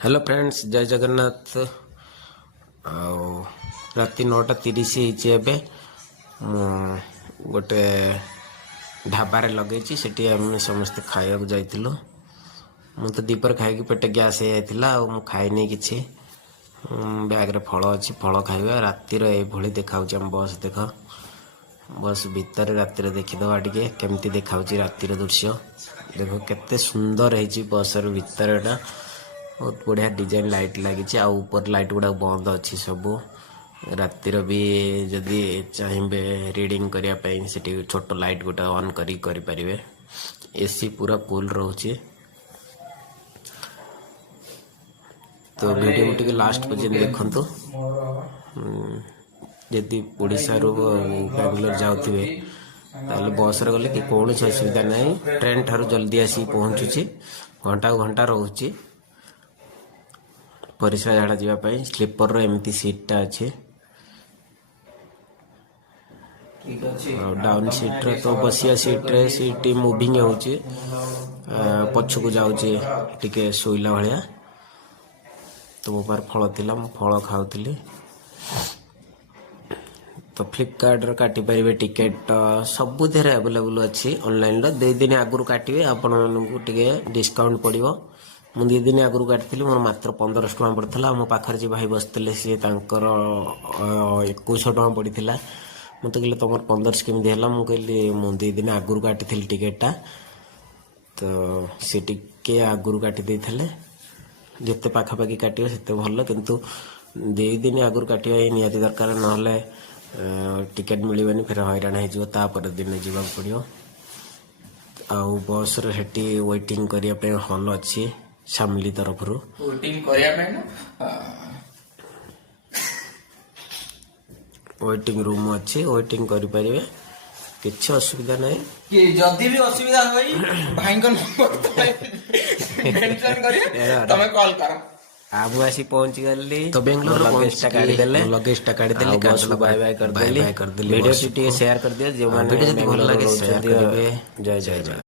Hello friends जय जगन्नाथ। राति 9:30 होते गोटे ढाबार लगे सेठी आम समस्ते खाया जाइलु। तो दीपर खाई पेट गैस हो जाता मु खाइनी कि बैग रे फल अच्छी फल खाଇବା रातिर ये देखा बस देख बस भितर रातिर देखीदवा टे केमती देखा रातिर दृश्य देख केते सुंदर है बस भितर टा बहुत बढ़िया डिजाइन लाइट लगी ऊपर लाइट गुड़ा बंद अच्छी सब रातिर भी जदि चाहिए रीडिंग करने से छोट लाइट गोटे ऑन करें एसी पूरा कूल रोचे। तो वीडियो टे लास्ट पर्यटन देखु जदि ओडिशा रू बेंगलोर जाऊे बस रे गले कि कौन असुविधा ना ट्रेन ठार जल्दी आसी पहुँचुची घंटा घंटा रोचे परिश्रा झाड़ा जावाई स्लीपर एमती सीटा अच्छे डाउन सीट रे तो बसिया सीट रे सीट मूविंग होची पछकू जाऊे टिके शोइला भाया। तो मो पार फल थिला मु फल खाउथली। तो फ्लिपकार्ट रे काटी परिबे टिकेट सब धेरे अवेलेबल अच्छी ऑनलाइन रो 2 दिन आगु काटिबे आपण मानकु टिके डिस्काउंट पड़िबो। मु 2 दिन आगु काटि मोर मात्र 1500 टका पड़ता मो पाखर जी भाई बसते सी 2100 टका पड़ता मत कहले तुम 1500 केमी है मुझे मु 2 दिन आगु काटी टिकेटा। तो सी टिके आगु काटी जिते पाखापाखि काटे से भल किंतु 2 दिन आगु काटा निहाती दरकार ना टिकेट मिलवानी फिर हैरान होपर दिन जावाक पड़ो। आउ बस रेटी वेटिंग करने हॉल अच्छी शामली तरफ वेटिंग रूम अच्छी वेटिंग करें किसी असुविधा नहीं कि जदि भी असुविधा होई भाई को नंबर मेंशन करिए तमे कॉल करो। आबू आसी पहुंच गली तो बेंगलोर लगेज टा काढ़ी देले बाय बाय कर देली वीडियो टी शेयर कर दिया जो माने वीडियो जदी भल लागे शेयर करिवे। जय जय जय।